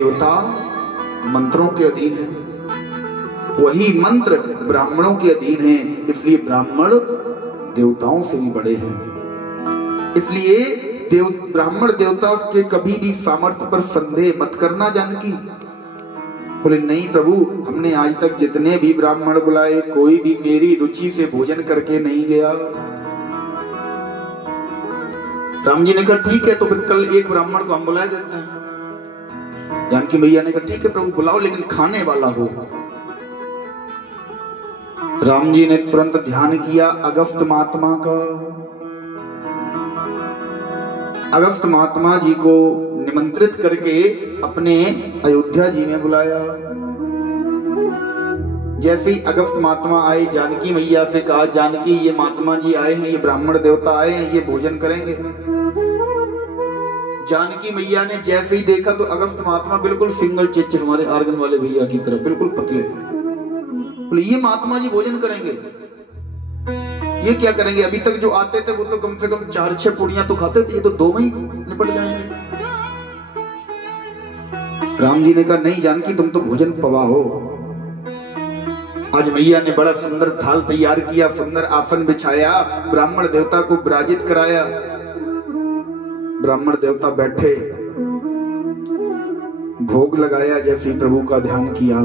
देवता मंत्रों के अधीन है, वही मंत्र ब्राह्मणों के अधीन है, इसलिए ब्राह्मण देवताओं से भी बड़े हैं। इसलिए ब्राह्मण देवता के कभी भी सामर्थ्य पर संदेह मत करना जानकी। बोले नहीं प्रभु, हमने आज तक जितने भी ब्राह्मण बुलाए कोई भी मेरी रुचि से भोजन करके नहीं गया। राम जी ने कहा ठीक है, तो फिर कल एक ब्राह्मण को हम बुला देते हैं। जानकी मैया ने कहा ठीक है प्रभु बुलाओ, लेकिन खाने वाला हो। राम जी ने तुरंत ध्यान किया अगस्त्य महात्मा का। अगस्त्य महात्मा जी को निमंत्रित करके अपने अयोध्या जी में बुलाया। जैसे ही अगस्त्य महात्मा आए, जानकी मैया से कहा जानकी ये महात्मा जी आए हैं, ये ब्राह्मण देवता आए हैं, ये भोजन करेंगे। जानकी मैया ने जैसे ही देखा तो अगस्त्य महात्मा बिल्कुल सिंगल चिच हमारे आर्गन वाले भैया की तरह बिल्कुल पतले। बोले ये महात्मा जी भोजन करेंगे, ये क्या करेंगे? अभी तक जो आते थे वो तो कम से कम 4-6 पुड़ियां तो खाते थे, ये तो 2 में ही निपट जाएंगे। राम जी ने कहा नहीं जानकी, तुम तो भोजन पवा हो। आज मैया ने बड़ा सुंदर थाल तैयार किया, सुंदर आसन बिछाया, ब्राह्मण देवता को विराजित कराया। ब्राह्मण देवता बैठे, भोग लगाया। जैसे प्रभु का ध्यान किया,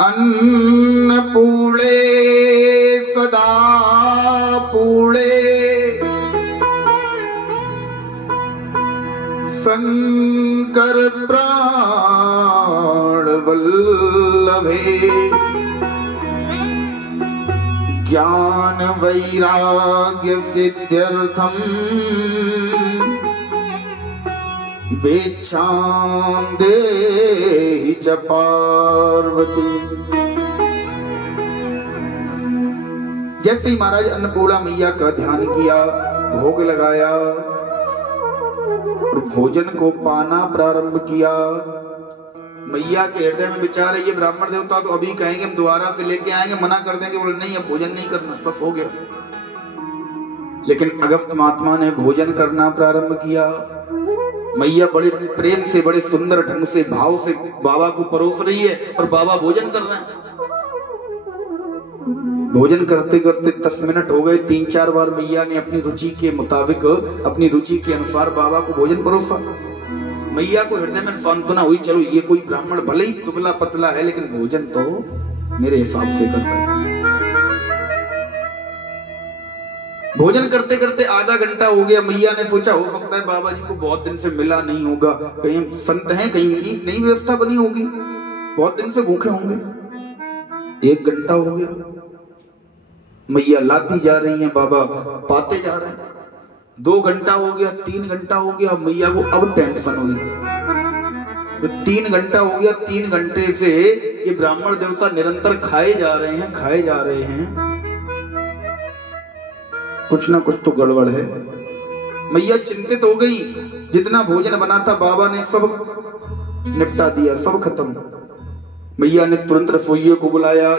अन्न पूड़े सदा पूड़े, शंकर प्राण वल्लभे, ज्ञान वैराग्य सिद्ध्यर्थम भिक्षां देहि च पार्वती। जैसे ही महाराज अन्नपूर्णा मैया का ध्यान किया, भोग लगाया और भोजन को पाना प्रारंभ किया। मैया के हृदय में विचार है ये ब्राह्मण देवता तो अभी कहेंगे हम दोबारा से लेके आएंगे, मना कर देंगे, बोले नहीं अब भोजन नहीं करना, बस हो गया। लेकिन अगस्त्य महात्मा ने भोजन करना प्रारंभ किया। मैया बड़े प्रेम से, बड़े सुंदर ढंग से, भाव से बाबा को परोस रही है और बाबा भोजन कर रहे हैं। भोजन करते करते 10 मिनट हो गए। 3-4 बार मैया ने अपनी रुचि के मुताबिक, अपनी रुचि के अनुसार बाबा को भोजन परोसा। मैया को हृदय में सांत्वना हुई, चलो ये कोई ब्राह्मण भले ही दुबला पतला है लेकिन भोजन तो मेरे हिसाब से कर रहा है। भोजन करते करते आधा घंटा हो गया। मैया ने सोचा हो सकता है बाबा जी को बहुत दिन से मिला नहीं होगा, कहीं संत हैं, कहीं नई व्यवस्था बनी होगी, बहुत दिन से भूखे होंगे। 1 घंटा हो गया, मैया लाती जा रही हैं, बाबा पाते जा रहे हैं। 2 घंटा हो गया, 3 घंटा हो गया। मैया को अब टेंशन हुई। 3 घंटा हो गया, 3 घंटे से ये ब्राह्मण देवता निरंतर खाए जा रहे हैं, खाए जा रहे हैं, कुछ ना कुछ तो गड़बड़ है। मैया चिंतित हो गई। जितना भोजन बना था बाबा ने सब निपटा दिया, सब खत्म। मैया ने तुरंत रसोइये को बुलाया,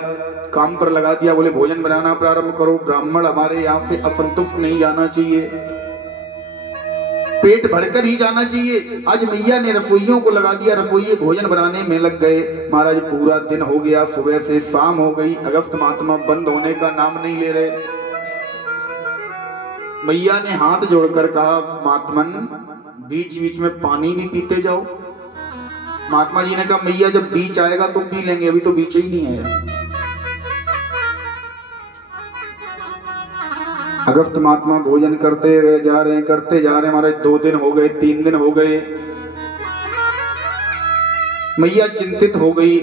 काम पर लगा दिया, बोले भोजन बनाना प्रारंभ करो, ब्राह्मण हमारे यहाँ से असंतुष्ट नहीं जाना चाहिए, पेट भरकर ही जाना चाहिए। आज मैया ने रसोइयों को लगा दिया, रसोइये भोजन बनाने में लग गए। महाराज पूरा दिन हो गया, सुबह से शाम हो गई, अगस्त्य महात्मा बंद होने का नाम नहीं ले रहे। मैया ने हाथ जोड़कर कहा महात्मन बीच बीच में पानी भी पीते जाओ। महात्मा जी ने कहा मैया जब बीच आएगा तो पी लेंगे, अभी तो बीच ही नहीं आया। अगस्त्य महात्मा भोजन करते जा रहे हैं, करते जा रहे हैं। हमारे 2 दिन हो गए, 3 दिन हो गए। मैया चिंतित हो गई।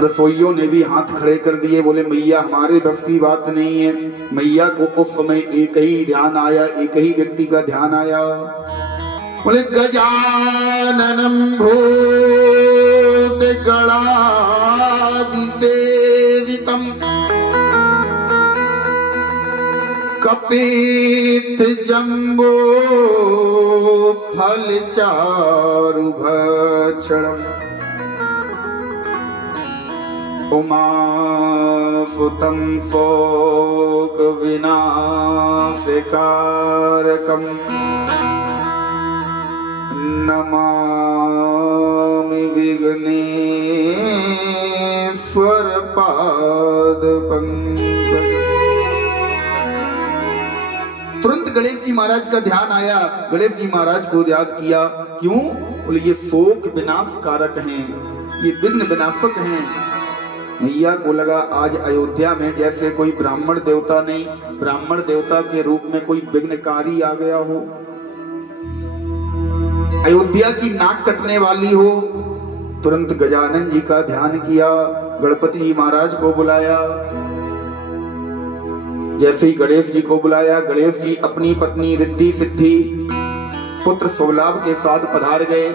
रसोइयों ने भी हाथ खड़े कर दिए, बोले मैया हमारे बस की बात नहीं है। मैया को उस समय एक ही ध्यान आया, एक ही व्यक्ति का ध्यान आया। बोले गजाननम भूत गणाधि सेवितम कपित जम्बो फल चारु भक्षणम उमा सुतं शोक विनाशकारकम् नमामि विघ्नेश्वर पाद पंकज। तुरंत गणेश जी महाराज का ध्यान आया। गणेश जी महाराज को याद किया। क्यों? बोले ये शोक विनाश कारक हैं, ये विघ्न विनाशक हैं। मैया को लगा आज अयोध्या में जैसे कोई ब्राह्मण देवता नहीं, ब्राह्मण देवता के रूप में कोई विघ्नकारी आ गया हो, अयोध्या की नाक कटने वाली हो। तुरंत गजानन जी का ध्यान किया, गणपति जी महाराज को बुलाया। जैसे ही गणेश जी को बुलाया, गणेश जी अपनी पत्नी रिद्धि सिद्धि पुत्र शुभलाभ के साथ पधार गए।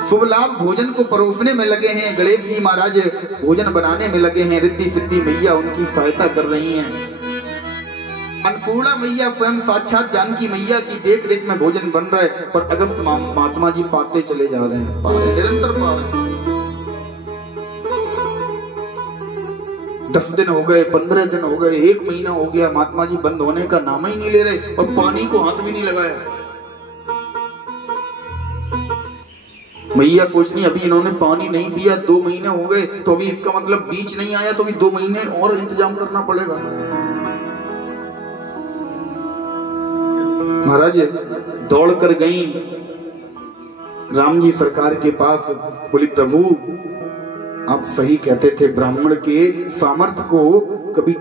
शुभलाभ भोजन को परोसने में लगे हैं, गणेश जी महाराज भोजन बनाने में लगे हैं। रिद्धि सिद्धि मैया उनकी सहायता कर रही हैं। अन्नपूर्णा मैया स्वयं साक्षात जानकी मैया की देख रेख में भोजन बन रहा है, पर अगस्त महात्मा जी पाते चले जा रहे हैं, निरंतर पा रहे हैं। 10 दिन हो गए, 15 दिन हो गए, 1 महीना हो गया, महात्मा जी बंद होने का नाम ही नहीं ले रहे और पानी को हाथ भी नहीं लगाया। मैया सोचनी अभी इन्होंने पानी नहीं पिया, 2 महीने हो गए, तो अभी इसका मतलब बीज नहीं आया, तो अभी 2 महीने और इंतजाम करना पड़ेगा। महाराज दौड़ कर गई राम जी सरकार के पास। बोली प्रभु आप सही कहते थे, ब्राह्मण के सामर्थ्य को कभी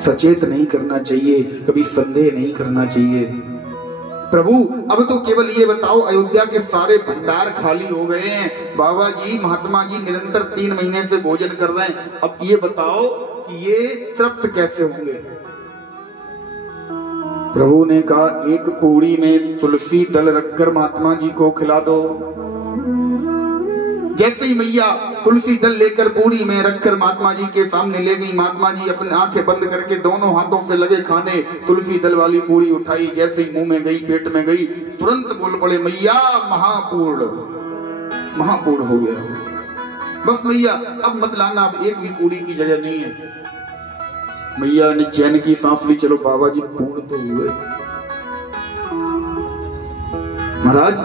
सचेत नहीं करना चाहिए, कभी संदेह नहीं करना चाहिए। प्रभु अब तो केवल ये बताओ, अयोध्या के सारे भंडार खाली हो गए हैं, बाबा जी महात्मा जी निरंतर 3 महीने से भोजन कर रहे हैं, अब ये बताओ कि ये तृप्त कैसे होंगे। प्रभु ने कहा एक पूड़ी में तुलसी दल रखकर महात्मा जी को खिला दो। जैसे ही मैया तुलसी दल लेकर पूड़ी में रखकर महात्मा जी के सामने ले गई, महात्मा जी अपनी आंखें बंद करके दोनों हाथों से लगे खाने। तुलसी दल वाली पूड़ी उठाई, जैसे ही मुंह में गई, पेट में गई, तुरंत बोल पड़े मैया महापूर्ण, महापूर्ण हो गया। बस मैया अब मत लाना, अब एक भी पूड़ी की जगह नहीं है। मैया ने चैन की सांस ली, चलो बाबा जी पूर्ण तो हुए। महाराज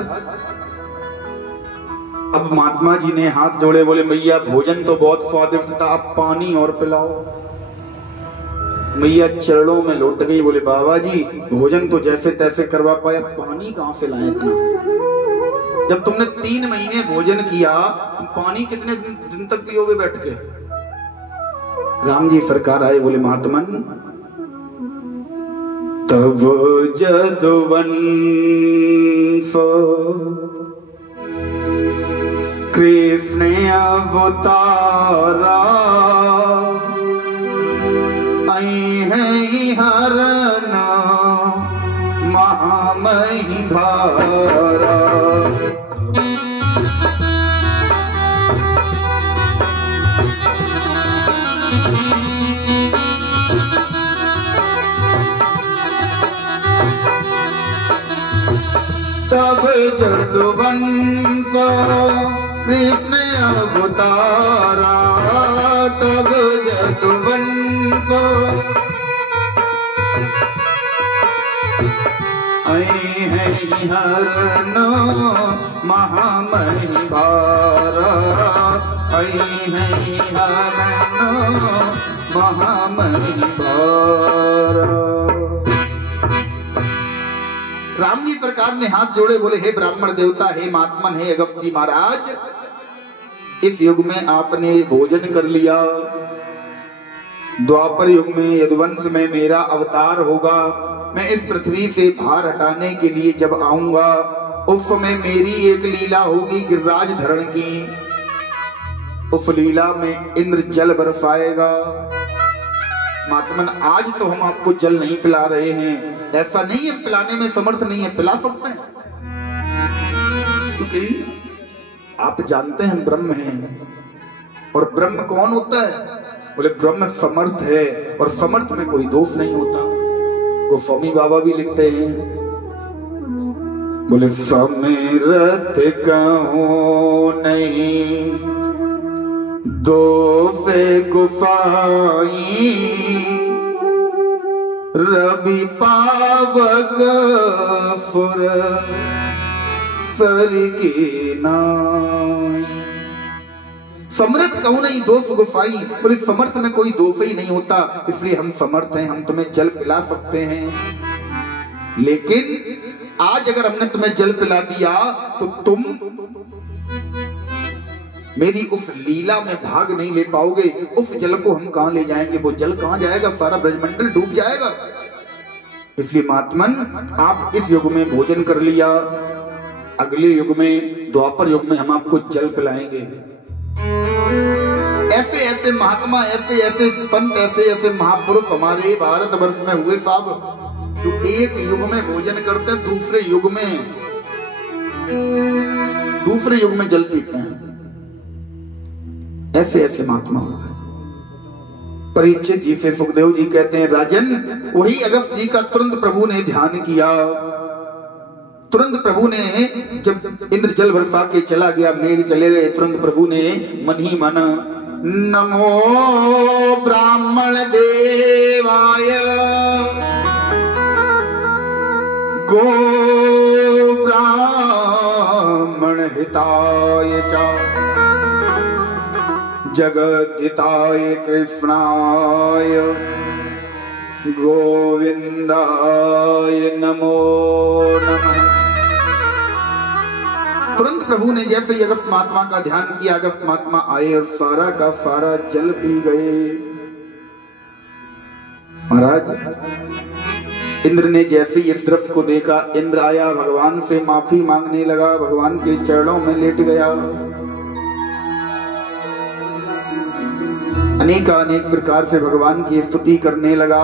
अब महात्मा जी ने हाथ जोड़े, बोले मैया भोजन तो बहुत स्वादिष्ट था, अब पानी और पिलाओ। मैया चरणों में लौट गई, बोले बाबा जी भोजन तो जैसे तैसे करवा पाया, पानी कहां से लाए इतना? जब तुमने 3 महीने भोजन किया, तुम पानी कितने दिन तक पियोगे बैठ के? राम जी सरकार आए, बोले महात्मन तब जदुवंश कृष्ण अवतारा, आई है हरण महामही भारा। तब जदुवंश कृष्ण अवतारा, तब जदुवंश आई है हरण महामही भारा, आई है हरण महामही भारा। राम जी सरकार ने हाथ जोड़े, बोले हे ब्राह्मण देवता, हे महात्मन, हे अगस्ती महाराज, इस युग में आपने भोजन कर लिया, द्वापर युग में यदुवंश में मेरा अवतार होगा। मैं इस पृथ्वी से भार हटाने के लिए जब आऊंगा, उस समय मेरी एक लीला होगी गिरिराज धरण की। उस लीला में इंद्र जल बरसाएगा। महात्मन आज तो हम आपको जल नहीं पिला रहे हैं, ऐसा नहीं है पिलाने में समर्थ नहीं है, पिला सकते हैं, क्योंकि आप जानते हैं ब्रह्म हैं। और ब्रह्म कौन होता है? बोले ब्रह्म समर्थ है, और समर्थ में कोई दोष नहीं होता। गोस्वामी बाबा भी लिखते हैं, बोले समर्थ कहूं नहीं दोष गोसाई, रवि पावक सुर सर के नाम। समर्थ कहूं नहीं दोष गुफाई, बोले समर्थ में कोई दोष ही नहीं होता, इसलिए हम समर्थ हैं, हम तुम्हें जल पिला सकते हैं। लेकिन आज अगर हमने तुम्हें जल पिला दिया तो तुम मेरी उस लीला में भाग नहीं ले पाओगे। उस जल को हम कहां ले जाएंगे, वो जल कहां जाएगा, सारा ब्रजमंडल डूब जाएगा। इसलिए महात्मन आप इस युग में भोजन कर लिया, अगले युग में द्वापर युग में हम आपको जल पिलाएंगे। ऐसे ऐसे महात्मा, ऐसे ऐसे संत, ऐसे ऐसे महापुरुष हमारे भारतवर्ष में हुए साहब, जो एक युग में भोजन करते दूसरे युग में जल पीते हैं। ऐसे ऐसे महात्मा हो गए। परीक्षित जी से सुखदेव जी कहते हैं, राजन वही अगस्त जी का तुरंत प्रभु ने ध्यान किया। तुरंत प्रभु ने, जब इंद्र जल बरसा के चला गया, मेघ चले गए, तुरंत प्रभु ने मन ही मन नमो ब्राह्मण देवाय गो ब्राह्मण हिताय च जगद्धिताय कृष्णाय गोविंदाय नमो नमः। तुरंत प्रभु ने जैसे ही अगस्त महात्मा का ध्यान किया, अगस्त महात्मा आए और सारा का सारा जल पी गए। महाराज इंद्र ने जैसे ही इस दृश्य को देखा, इंद्र आया, भगवान से माफी मांगने लगा, भगवान के चरणों में लेट गया, अनेक प्रकार से भगवान की स्तुति करने लगा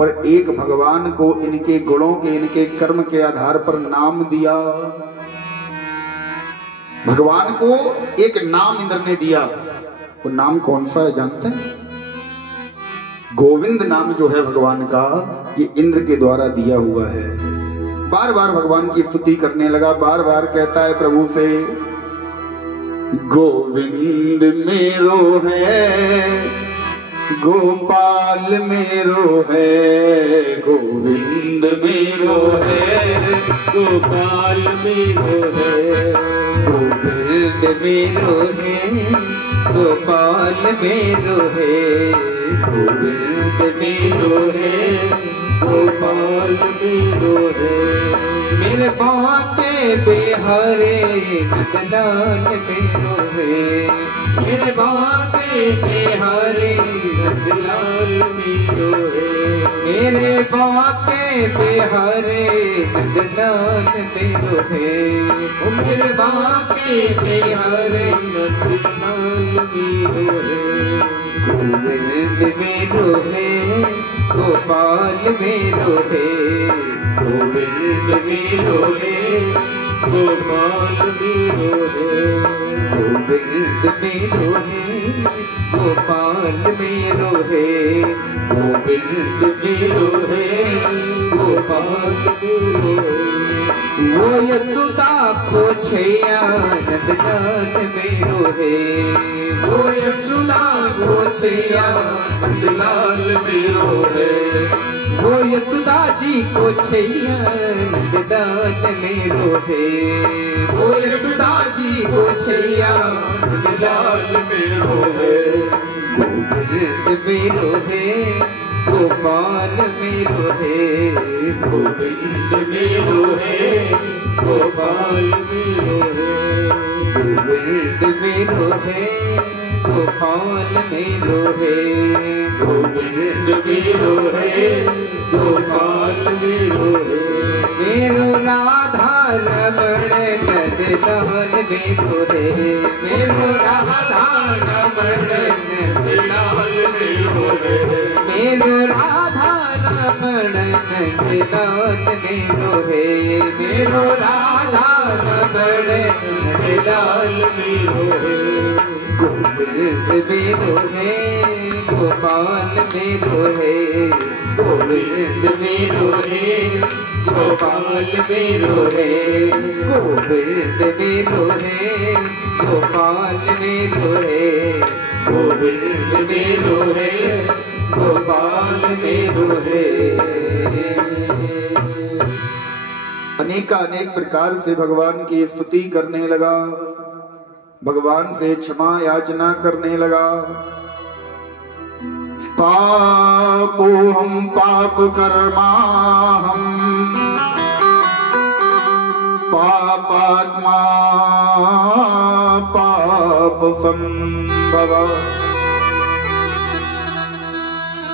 और एक भगवान को इनके गुणों के, इनके कर्म के आधार पर नाम दिया। भगवान को एक नाम इंद्र ने दिया। वो नाम कौन सा है जानते हैं? गोविंद नाम जो है भगवान का, ये इंद्र के द्वारा दिया हुआ है। बार बार भगवान की स्तुति करने लगा, बार बार कहता है प्रभु से, गोविंद मेरो है, गोपाल मेरो है, गोविंद मेरो है, गोपाल मेरो है, गोविंद मेरो है, गोपाल मेरो है, गोविंद मेरो है, गोपाल मेरो है। मेरे बाटे बिहारे नंदलाल मेरो है, मेरे बाटे बिहारे नंदलाल मेरो है, मेरे बाटे बिहारे नंदलाल मेरो है, मेरे बाटे बिहारे नंदलाल मेरो है। गोविंद मेरो है, गोपाल मेरो है, गोविंद मेरो है, गोपाल मेरो है, गोविंद मेरो है, गोपाल मेरो है, गोविंद मेरो है, गोपाल मेरो है। वो यशोदा को छैया नंदलाल मेरो है, वो यशोदा को छैया नंदलाल मेरो है, वो यशोदा जी को छैया नंदलाल मेरो है, वो यशोदा जी को छैया नंदलाल मेरो है। गोविंद मेरो है, गोपाल मेरो है, गोविंद मेरो है, गोपाल मेरो है, गोविंद मेरो है, गोपाल मेरो है, गोविंद मेरो है, गोपाल मेरो है। मेरो राधा रमण नंदलाल मेरो है, मेरो राधा रमण नंदलाल मेरो है, मेरो राधा रमण नंदलाल मेरो है, मेरो राधा रमण नंदलाल मेरो है। गोविंद मेरो है, गोपाल मेरो है, गोविंद मेरो है, गोपाल मेरो है, गोविंद मेरो है, गोपाल मेरो है, गोविंद मेरो है, गोपाल मेरो है। अनेक प्रकार से भगवान की स्तुति करने लगा, भगवान से क्षमा याचना करने लगा। पापो हम पाप कर्मा हम पापात्मा पाप संभव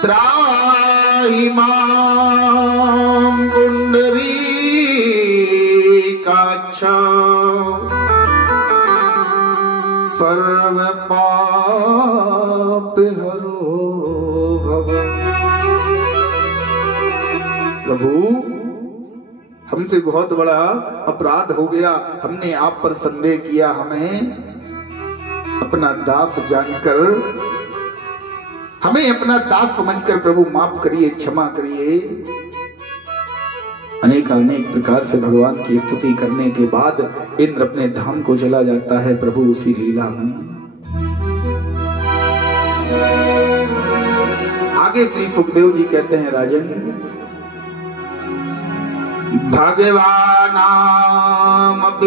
त्राहि मां पुंडरीकाक्ष सर्व पाप हरो भव। प्रभु हमसे बहुत बड़ा अपराध हो गया, हमने आप पर संदेह किया, हमें अपना दास जानकर, हमें अपना दास समझकर प्रभु माफ करिए, क्षमा करिए। अनेक प्रकार से भगवान की स्तुति करने के बाद इंद्र अपने धाम को चला जाता है प्रभु उसी लीला में। आगे श्री सुखदेव जी कहते हैं, राजन भगवानामपि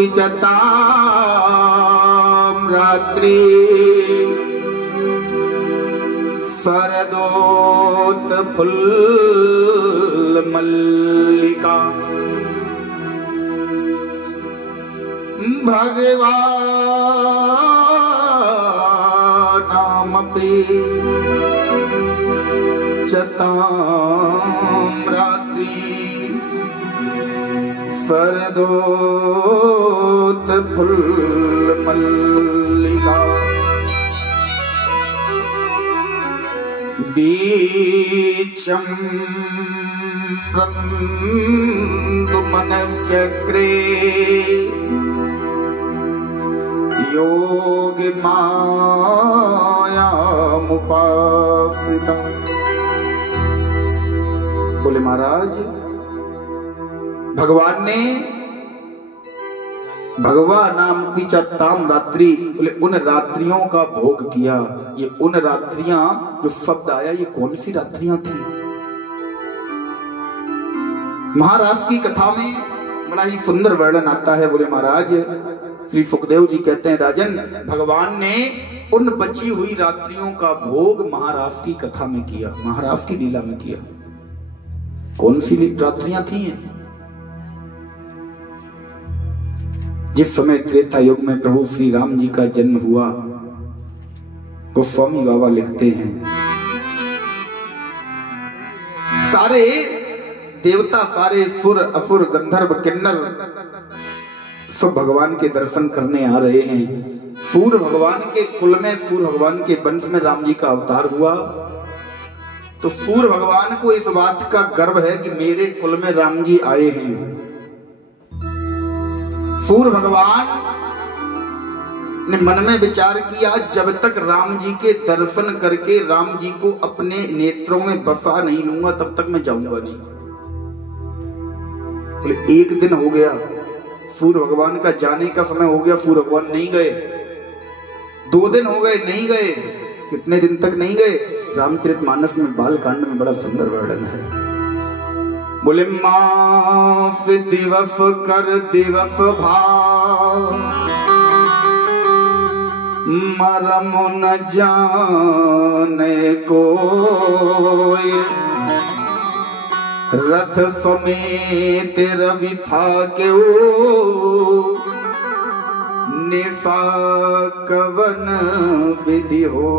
च तां रात्रि शरदोत्फुल्ल मल्लिका भगवानामपि च तां रात्रि शरदोत्फुल्ल मल्लिका दीक्षं रन्दुमनश्चक्रे योगिमायामुपासिता। बोले महाराज, भगवान ने भगवानाम पिचताम रात्रि, बोले उन रात्रियों का भोग किया। ये उन रात्रियां जो शब्द आया, ये कौन सी रात्रियां थी? महाराज की कथा में बड़ा ही सुंदर वर्णन आता है। बोले महाराज, श्री सुखदेव जी कहते हैं, राजन भगवान ने उन बची हुई रात्रियों का भोग महाराज की कथा में किया, महाराज की लीला में किया। कौन सी रात्रियां थी? जिस समय त्रेता युग में प्रभु श्री राम जी का जन्म हुआ, गोस्वामी बाबा लिखते हैं, सारे देवता, सारे सुर असुर गंधर्व किन्नर सब भगवान के दर्शन करने आ रहे हैं। सूर्य भगवान के कुल में, सूर्य भगवान के वंश में राम जी का अवतार हुआ, तो सूर्य भगवान को इस बात का गर्व है कि मेरे कुल में राम जी आए हैं। सूर्य भगवान ने मन में विचार किया, जब तक राम जी के दर्शन करके राम जी को अपने नेत्रों में बसा नहीं लूंगा तब तक मैं जाऊंगा नहीं। बोले एक दिन हो गया, सूर्य भगवान का जाने का समय हो गया, सूर्य भगवान नहीं गए। 2 दिन हो गए, नहीं गए। कितने दिन तक नहीं गए? रामचरितमानस में बालकांड में बड़ा सुंदर वर्णन है। बोले मास दिवस कर दिवस भाव मरम न जाने कोई, रथ समेत रवि था क्यों निशा कवन विधि हो।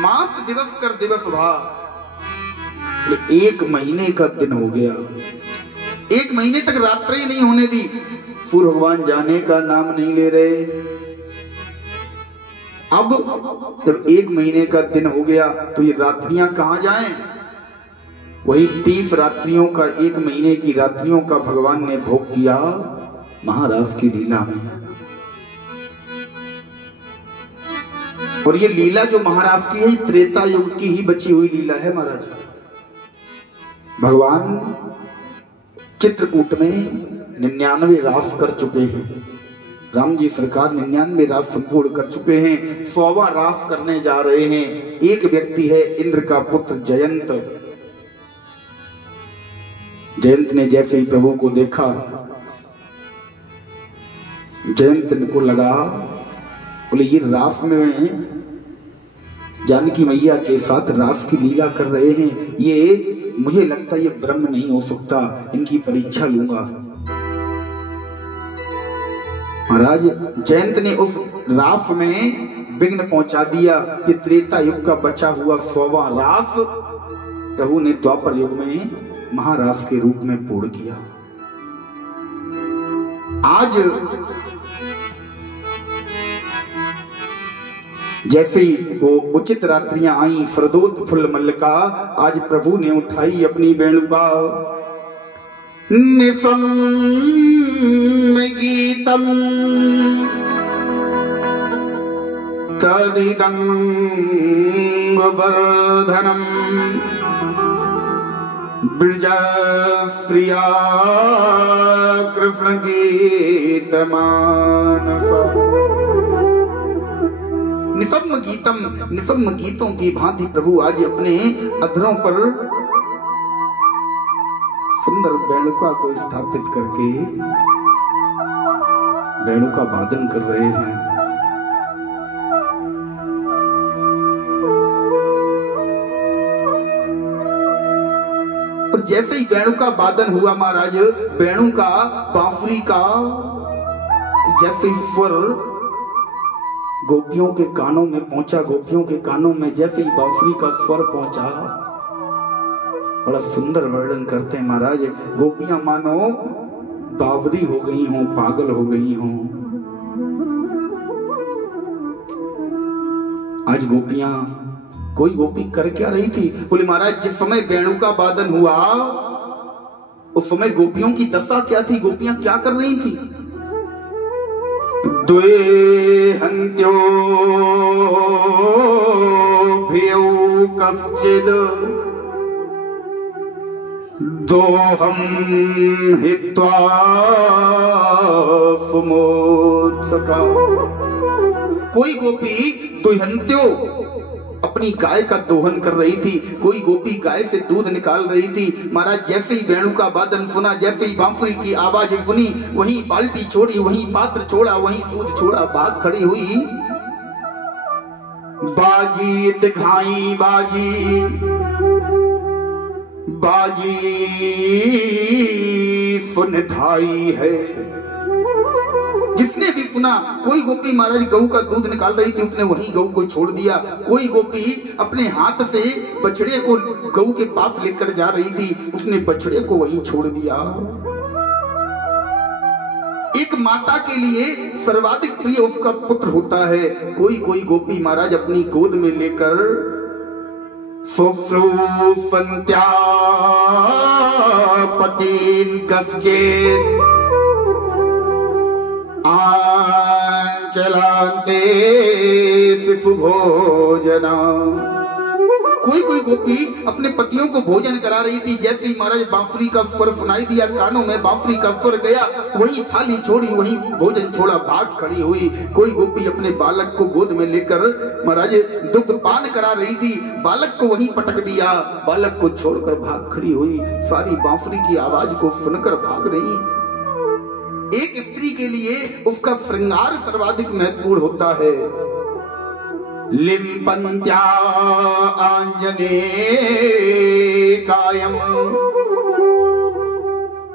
मास दिवस कर दिवस भाव, 1 महीने का दिन हो गया, 1 महीने तक रात्रि नहीं होने दी। सूर्य भगवान जाने का नाम नहीं ले रहे। अब जब 1 महीने का दिन हो गया तो ये रात्रियां कहां जाएं? वही 30 रात्रियों का, 1 महीने की रात्रियों का भगवान ने भोग किया महाराज की लीला में। और ये लीला जो महाराज की है, त्रेता युग की ही बची हुई लीला है महाराज। भगवान चित्रकूट में 99 रास कर चुके हैं। राम जी सरकार 99 रास संपूर्ण कर चुके हैं, 100वां रास करने जा रहे हैं। एक व्यक्ति है इंद्र का पुत्र जयंत, जयंत ने जैसे ही प्रभु को देखा, जयंत को लगा, बोले ये रास में जानकी मैया के साथ रास की लीला कर रहे हैं, ये मुझे लगता है ये ब्रह्म नहीं हो सकता, इनकी परीक्षा लूंगा। महाराज जयंत ने उस रास में विघ्न पहुंचा दिया। ये त्रेता युग का बचा हुआ 100वां रास प्रभु ने द्वापर युग में महारास के रूप में पूर्ण किया। आज जैसे ही वो उचित रात्रियां आई, सरदोत फुल मल्लिका, आज प्रभु ने उठाई अपनी वेणुका। निसम गीतम तदिदं वर्धनम ब्रजश्रिया कृष्ण गीत मानस। निसम्म गीतम, निसम्म गीतों की भांति प्रभु आज अपने अधरों पर सुंदर वेणुका को स्थापित करके वेणुका वादन कर रहे हैं। और जैसे ही वेणुका वादन हुआ महाराज, वेणुका बांसुरी का जैसे स्वर गोपियों के कानों में पहुंचा, गोपियों के कानों में जैसे ही बांसुरी का स्वर पहुंचा, बड़ा सुंदर वर्णन करते हैं महाराज। गोपियां मानो बावरी हो गई हों, पागल हो गई हों। आज गोपियां, कोई गोपी कर क्या रही थी? बोले महाराज जिस समय वेणुका वादन हुआ उस समय गोपियों की दशा क्या थी, गोपियां क्या कर रही थी? द्वे हन्त्यो भेउ कश्चिद दोहम हित्वा सुमोत्सका। कोई गोपी दुहन्त्यो अपनी गाय का दोहन कर रही थी, कोई गोपी गाय से दूध निकाल रही थी। महाराज जैसे ही वेणु का वादन सुना, जैसे ही बांसुरी की आवाज सुनी, वहीं बाल्टी छोड़ी, वहीं पात्र छोड़ा, वहीं दूध छोड़ा, भाग खड़ी हुई। बाजी दिखाई बाजी, बाजी सुन धाई है। जिसने भी सुना, कोई गोपी महाराज गऊ का दूध निकाल रही थी, उसने वहीं गऊ को छोड़ दिया। कोई गोपी अपने हाथ से बछड़े को गऊ के पास लेकर जा रही थी, उसने बछड़े को वहीं छोड़ दिया। एक माता के लिए सर्वाधिक प्रिय उसका पुत्र होता है। कोई कोई गोपी महाराज अपनी गोद में लेकर संत्या पतीन कश्चित् आंचलान्ते शिशु भोजना। कोई कोई गोपी अपने पतियों को भोजन करा रही थी। जैसे ही महाराज बांसुरी का स्वर सुनाई दिया, कानों में बांसुरी का स्वर गया, वही थाली छोड़ी, वही भोजन छोड़ा, भाग खड़ी हुई। कोई गोपी अपने बालक को गोद में लेकर महाराज दुग्ध पान करा रही थी, बालक को वहीं पटक दिया, बालक को छोड़कर भाग खड़ी हुई। सारी बांसुरी की आवाज को सुनकर भाग रही। एक स्त्री के लिए उसका श्रृंगार सर्वाधिक महत्वपूर्ण होता है। लिम्पन्त्या आंजने कायम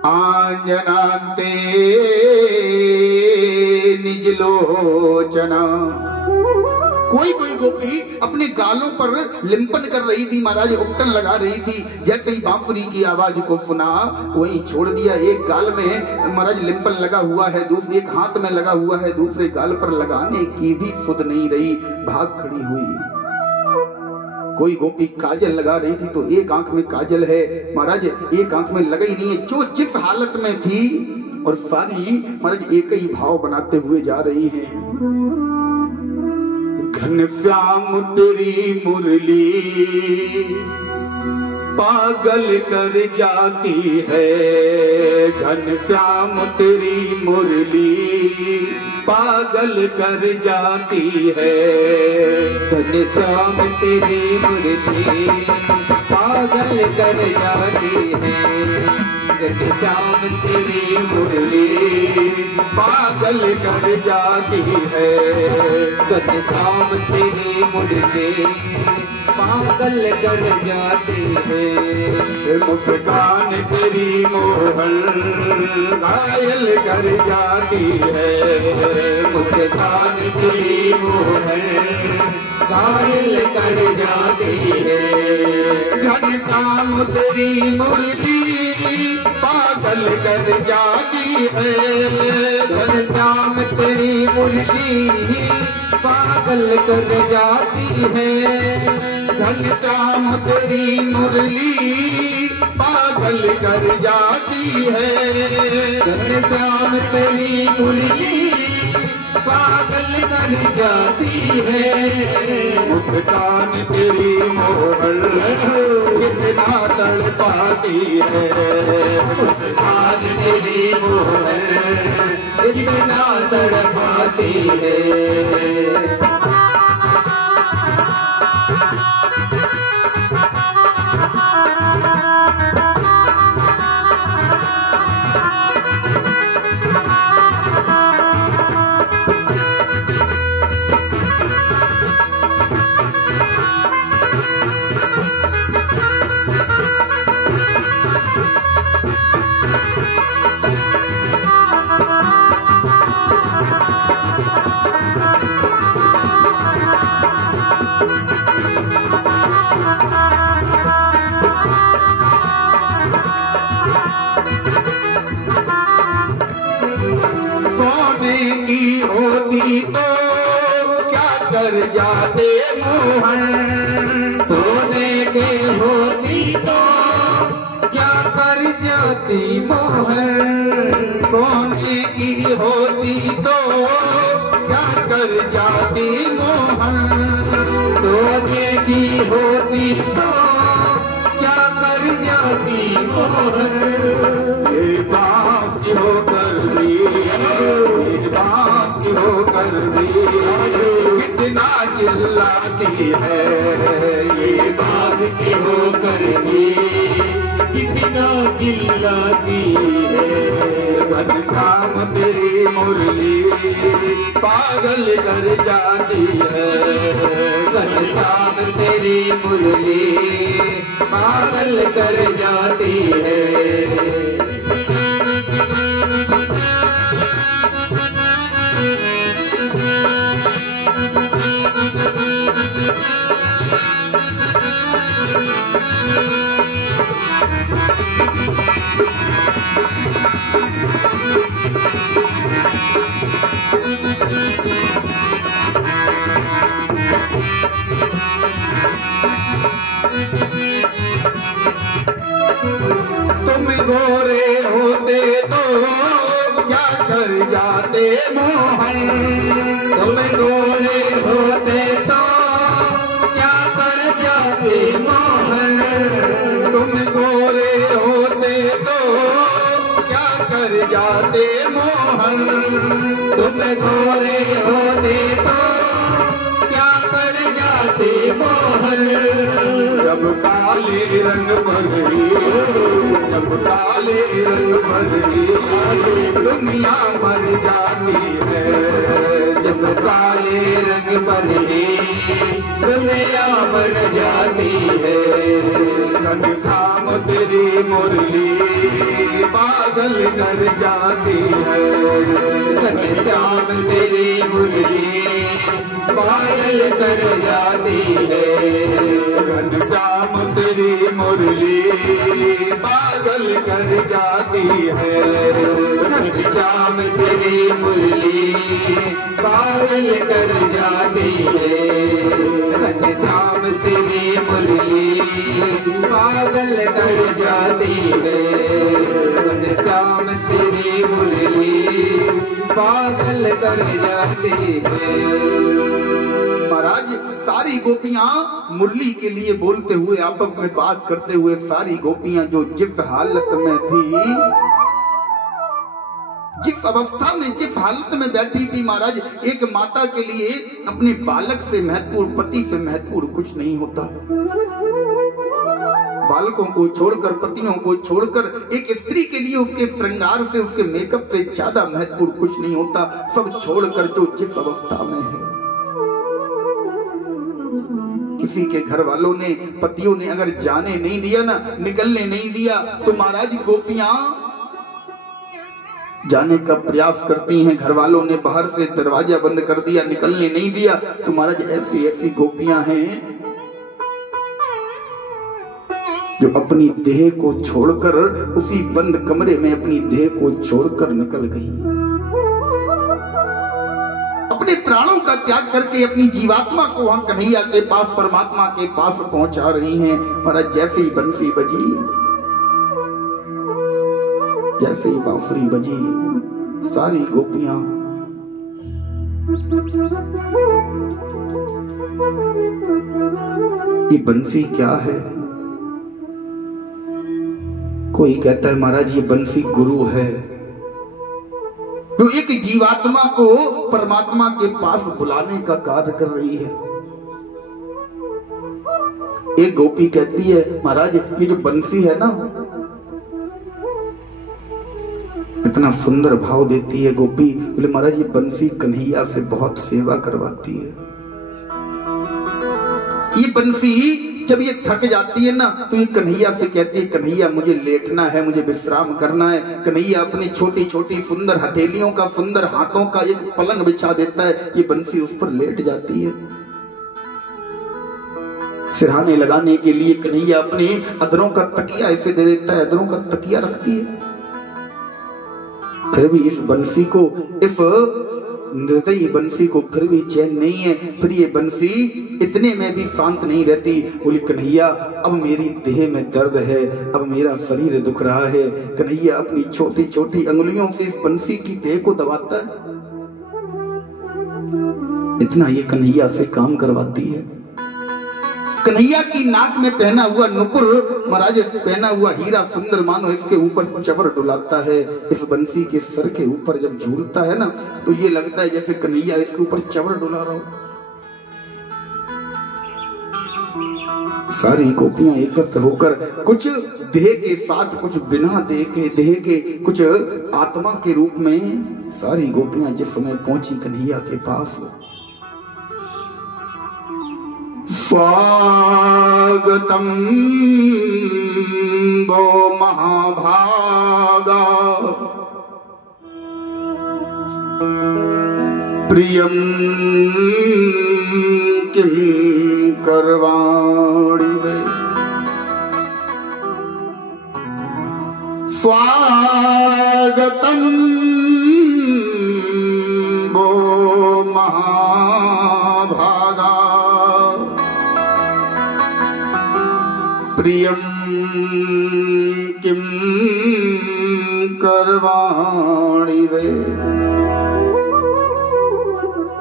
आंजनान्ते निजलोचना। कोई कोई गोपी अपने गालों पर लिंपन कर रही थी, महाराज उपटन लगा रही थी। जैसे ही बांसुरी की आवाज को सुना, वही छोड़ दिया। एक गाल में महाराज लिंपन लगा हुआ है, दूसरे एक हाथ में लगा हुआ है, दूसरे गाल पर लगाने की भी सुध नहीं रही, भाग खड़ी हुई। कोई गोपी काजल लगा रही थी, तो एक आंख में काजल है महाराज, एक आंख में लगा ही नहीं है। जो जिस हालत में थी, और सारी महाराज एक ही भाव बनाते हुए जा रही है। घनश्याम तेरी मुरली पागल कर जाती है। घनश्याम तेरी मुरली पागल कर जाती है। घनश्याम तेरी मुरली पागल कर जाती है। घनश्याम तेरी मुरली पागल कर जाती है। घनश्याम तेरी मुरली पागल कर जाती है। मुस्कान तेरी मोहन घायल कर जाती है। मुस्कान तेरी मोहन घायल कर जाती है। घनश्याम तेरी मुरली पागल कर जाती है। घनश्याम तेरी मुरली पागल कर जाती है। घनश्याम तेरी मुरली पागल कर जाती है। घनश्याम तेरी मुरली पागल कर जाती है। मुस्कान तेरी मोहन कितना तड़पाती है। मुस्कान तेरी मोहन कितना तड़पाती है। कर जाते मोहन। सोने के होती तो क्या कर जाती मोहन। सोने की होती तो क्या कर जाती मोहन। सोने की होती तो क्या कर जाती मोहन। ये बांस की होकर भी, ये बांस की होकर भी कितना चिल्लाती है। ये बांस की होकर भी कितना चिल्लाती है। घनश्याम तेरी मुरली पागल कर जाती है। घनश्याम तेरी मुरली पागल कर जाती है। गोरे होते तो क्या कर जाते मोहन। तुम गोरे होते तो क्या कर जाते मोहन। तुम गोरे होते तो क्या कर जाते मोहन। तुम गोरे होते तो क्या कर जाते मोहन। जब काले रंग पर ही, जब काले रंग पर ही दुनिया मर जाती है। जब काले रंग पर ही दुनिया मर जाती है। घनश्याम तेरी मुरली पागल कर जाती है। घनश्याम तेरी मुरली पागल कर जाती है। घनश्याम तेरी मुरली पागल कर जाती है। घनश्याम तेरी मुरली पागल कर जाती है। घनश्याम तेरी मुरली पागल कर जाती है। घनश्याम तेरी मुरली पागल कर जाती है। महाराज सारी गोपियां मुरली के लिए बोलते हुए आपस में बात करते हुए, सारी गोपियां जो जिस हालत में थी, जिस अवस्था में, जिस हालत में बैठी थी महाराज, एक माता के लिए अपने बालक से महत्वपूर्ण, पति से महत्वपूर्ण कुछ नहीं होता। बालकों को छोड़कर, पतियों को छोड़कर एक स्त्री के लिए उसके श्रृंगार से, उसके मेकअप से ज्यादा महत्वपूर्ण कुछ नहीं होता। सब छोड़कर जो जिस अवस्था में है, किसी के घर वालों ने, पतियों ने अगर जाने नहीं दिया ना, निकलने नहीं दिया, तो महाराज गोपियां जाने का प्रयास करती हैं। घर वालों ने बाहर से दरवाजा बंद कर दिया, निकलने नहीं दिया, तो महाराज ऐसी ऐसी गोपियां हैं जो अपनी देह को छोड़कर, उसी बंद कमरे में अपनी देह को छोड़कर निकल गई, अपने प्राणों का त्याग करके अपनी जीवात्मा को वहां कन्हैया के पास, परमात्मा के पास पहुंचा रही हैं। महाराज जैसे ही बंसी बजी, जैसे ही बांसुरी बजी, सारी गोपियां ये बंसी क्या है? कोई कहता है महाराज ये बंसी गुरु है, जो एक जीवात्मा को परमात्मा के पास बुलाने का कार्य कर रही है। एक गोपी कहती है महाराज ये जो बंसी है ना, इतना सुंदर भाव देती है गोपी। बोले महाराज ये बंसी कन्हैया से बहुत सेवा करवाती है। ये बंसी जब ये थक जाती है ना, तो ये कन्हैया से कहती है कन्हैया मुझे लेटना है, मुझे विश्राम करना है। कन्हैया अपनी छोटी छोटी सुंदर हथेलियों का, सुंदर हाथों का एक पलंग बिछा देता है, ये बंसी उस पर लेट जाती है। सिरहाने लगाने के लिए कन्हैया अपने अधरों का तकिया ऐसे दे देता है, अधरों का तकिया रखती है। फिर भी इस बंसी को, इस निर्दयी बंसी को फिर भी चैन नहीं है। फिर ये बंसी इतने में भी शांत नहीं रहती। बोली कन्हैया अब मेरी देह में दर्द है, अब मेरा शरीर दुख रहा है। कन्हैया अपनी छोटी छोटी अंगुलियों से इस बंसी की देह को दबाता है, इतना ये कन्हैया से काम करवाती है। कन्हैया की नाक में पहना हुआ नुपुर, महाराज पहना हुआ हीरा सुंदर मानो इसके ऊपर चवर डुलाता है। इस बंसी के सर के ऊपर जब झूलता है ना, तो ये लगता है जैसे कन्हैया इसके ऊपर चवर डुला रहा हो। सारी गोपियां एकत्र होकर, कुछ देह के साथ, कुछ बिना देह के, कुछ आत्मा के रूप में, सारी गोपियां जिस समय पहुंची कन्हैया के पास, स्वागतम वो महाभागा प्रियम किम करवाणि वे। स्वागतम वो महाभागा प्रियम किम करवाणि वे।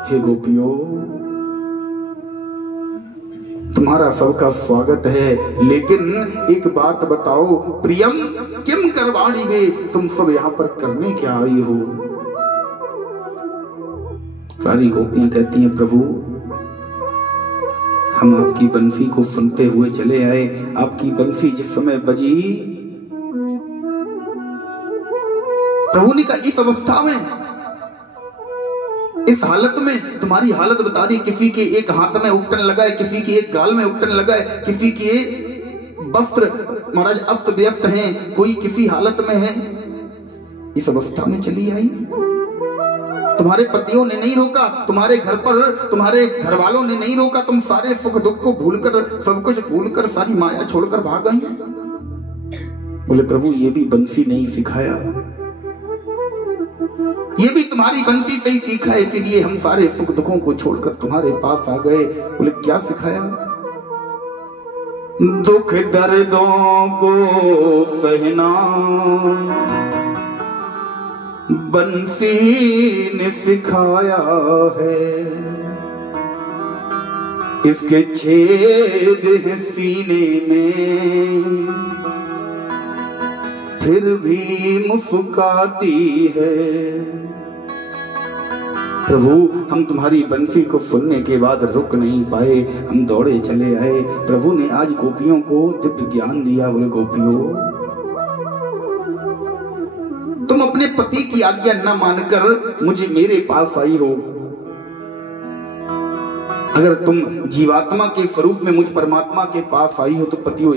हे गोपियों, तुम्हारा सबका स्वागत है, लेकिन एक बात बताओ, प्रियम किम करवाणि वे, तुम सब यहाँ पर करने क्या आई हो? सारी गोपियां कहती हैं प्रभु हम आपकी बंसी को सुनते हुए चले आए। आपकी बंसी जिस समय बजी, प्रभु ने कहा इस अवस्था में, इस हालत में, तुम्हारी हालत बता रही, किसी के एक हाथ में उपटन लगा है, किसी के एक गाल में उपटन लगा है, किसी के वस्त्र महाराज अस्त व्यस्त हैं, कोई किसी हालत में है, इस अवस्था में चली आई। तुम्हारे पतियों ने नहीं रोका, तुम्हारे घर पर तुम्हारे घर वालों ने नहीं रोका, तुम सारे सुख दुख को भूलकर, सब कुछ भूलकर, सारी माया छोड़कर भाग गई। बोले प्रभु ये भी बंसी नहीं सिखाया, ये भी तुम्हारी बंसी से ही सीखा है, इसीलिए हम सारे सुख दुखों को छोड़कर तुम्हारे पास आ गए। बोले क्या सिखाया? दुख दर्दों को सहना बंसी ने सिखाया है, इसके छेद है सीने में फिर भी मुस्कुराती है, प्रभु हम तुम्हारी बंसी को सुनने के बाद रुक नहीं पाए, हम दौड़े चले आए। प्रभु ने आज गोपियों को दिव्य ज्ञान दिया। बोले गोपियों, तुम अपने पति की आज्ञा न मानकर मुझे मेरे पास आई हो। अगर तुम जीवात्मा के स्वरूप में मुझ परमात्मा के पास आई हो तो पतियों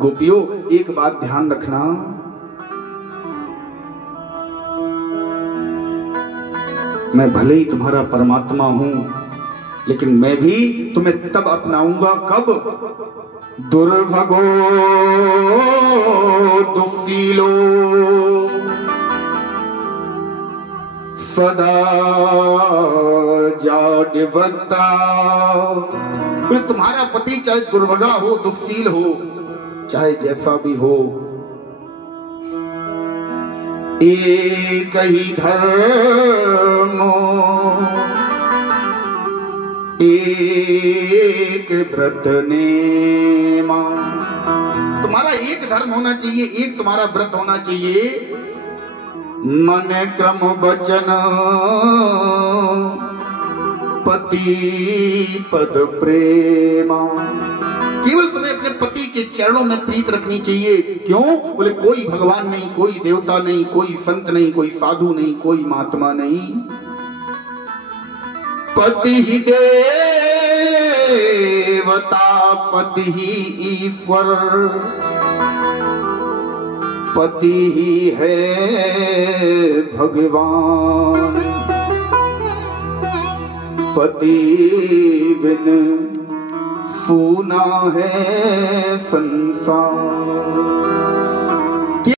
गोपियों एक बात ध्यान रखना, मैं भले ही तुम्हारा परमात्मा हूं, लेकिन मैं भी तुम्हें तब अपनाऊंगा कब? दुर्भगो दुशीलो सदा जाड्यवत्ता। बोले तुम्हारा पति चाहे दुर्भगा हो, दुशील हो, चाहे जैसा भी हो, एक ही धर्म एक व्रत नेमा। तुम्हारा एक धर्म होना चाहिए, एक तुम्हारा व्रत होना चाहिए। मन क्रम वचन पति पद प्रेमा। केवल तुम्हें अपने पति के चरणों में प्रीत रखनी चाहिए। क्यों? बोले कोई भगवान नहीं, कोई देवता नहीं, कोई संत नहीं, कोई साधु नहीं, कोई महात्मा नहीं। पति ही देवता, पति ही ईश्वर, पति ही है भगवान। पति बिन सूना है संसार।